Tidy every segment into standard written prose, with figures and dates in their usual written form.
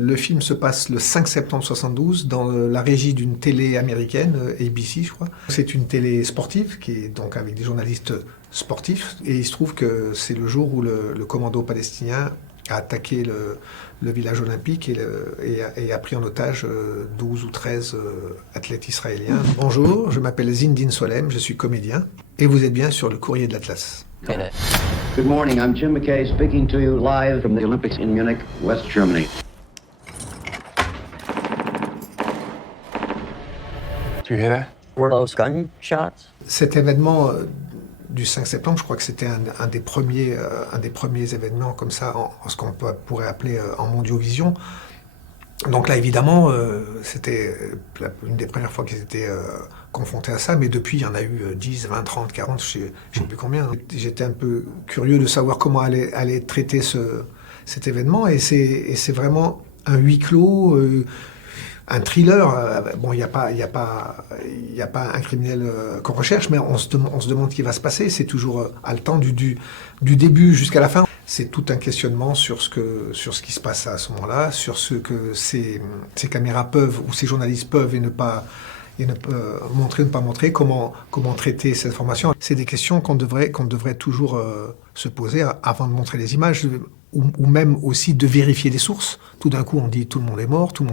Le film se passe le 5 septembre 72 dans la régie d'une télé américaine, ABC je crois. C'est une télé sportive qui est donc avec des journalistes sportifs et il se trouve que c'est le jour où le commando palestinien a attaqué le village olympique et a pris en otage 12 ou 13 athlètes israéliens. Bonjour, je m'appelle Zindine Solem, je suis comédien et vous êtes bien sur le Courrier de l'Atlas. Good morning, I'm Jim McKay speaking to you live from the Olympics in Munich, West Germany. Do you hear that? Those gunshots? Cet événement du 5 septembre, je crois que c'était un des premiers événements comme ça, en ce qu'on pourrait appeler en mondiovision. Donc là, évidemment, c'était une des premières fois qu'ils étaient confrontés à ça, mais depuis, il y en a eu 10, 20, 30, 40, je ne sais plus combien. J'étais un peu curieux de savoir comment allait traiter cet événement, et c'est vraiment un huis clos, un thriller. Bon, il n'y a pas un criminel qu'on recherche, mais on se demande ce qui va se passer. C'est toujours haletant du début jusqu'à la fin. C'est tout un questionnement sur ce qui se passe à ce moment-là, sur ce que ces caméras peuvent, ou ces journalistes peuvent et ne pas montrer, ne pas montrer, comment traiter cette information. C'est des questions qu'on devrait toujours se poser avant de montrer les images, ou même aussi de vérifier les sources. Tout d'un coup, on dit tout le monde est mort, tout le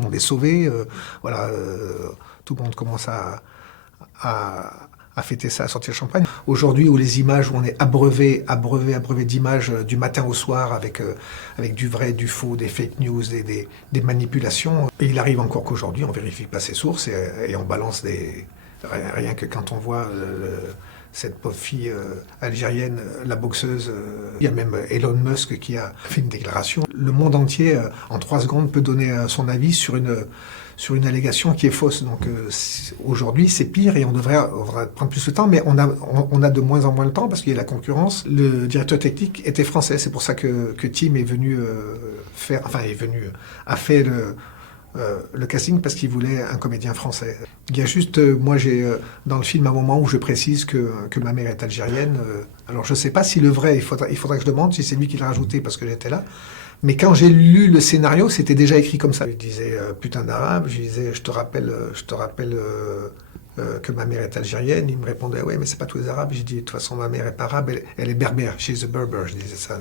monde est sauvé, tout le monde commence à fêter ça, à sortir le champagne. Aujourd'hui, où les images, où on est abreuvé d'images du matin au soir avec du vrai, du faux, des fake news, des manipulations, et il arrive encore qu'aujourd'hui, on vérifie pas ses sources et on balance rien que quand on voit cette pauvre fille algérienne, la boxeuse, il y a même Elon Musk qui a fait une déclaration. Le monde entier, en 3 secondes, peut donner son avis sur une allégation qui est fausse. Donc aujourd'hui, c'est pire et on devrait prendre plus de temps, mais on a de moins en moins de temps parce qu'il y a la concurrence. Le directeur technique était français, c'est pour ça que Tim est venu a fait le casting parce qu'il voulait un comédien français. Il y a juste, moi j'ai dans le film un moment où je précise que ma mère est algérienne. Alors je ne sais pas si le vrai, il faudra que je demande si c'est lui qui l'a rajouté parce que j'étais là. Mais quand j'ai lu le scénario, c'était déjà écrit comme ça. Je disais putain d'arabe, je disais je te rappelle que ma mère est algérienne. Il me répondait ouais mais c'est pas tous les arabes. J'ai dit de toute façon ma mère est pas arabe, elle est berbère, she's a Berber, je disais ça.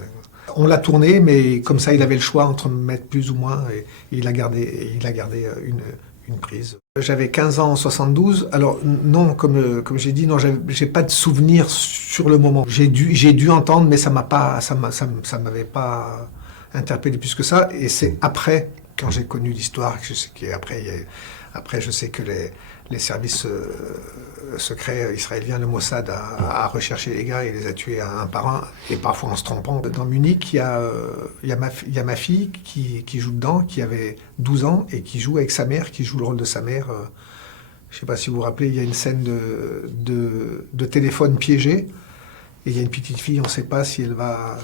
On l'a tourné, mais comme ça il avait le choix entre me mettre plus ou moins et il a gardé une prise. J'avais 15 ans en 72, alors non, comme j'ai dit, non, j'ai pas de souvenir sur le moment. J'ai dû entendre, mais ça m'avait pas interpellé plus que ça, et c'est après, quand j'ai connu l'histoire, après je sais que les services secrets israéliens, le Mossad, a recherché les gars et les a tués un par un, et parfois en se trompant. Dans Munich, il y a ma fille qui joue dedans, qui avait 12 ans, et qui joue avec sa mère, qui joue le rôle de sa mère. Je ne sais pas si vous vous rappelez, il y a une scène de téléphone piégé, et il y a une petite fille, on ne sait pas si elle va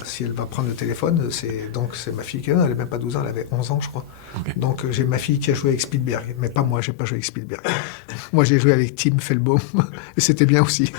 prendre le téléphone. Donc c'est ma fille qui elle n'avait même pas 12 ans, elle avait 11 ans je crois. Okay. Donc j'ai ma fille qui a joué avec Spielberg, mais pas moi, j'ai pas joué avec Spielberg. Moi j'ai joué avec Tim Fellbaum, et c'était bien aussi.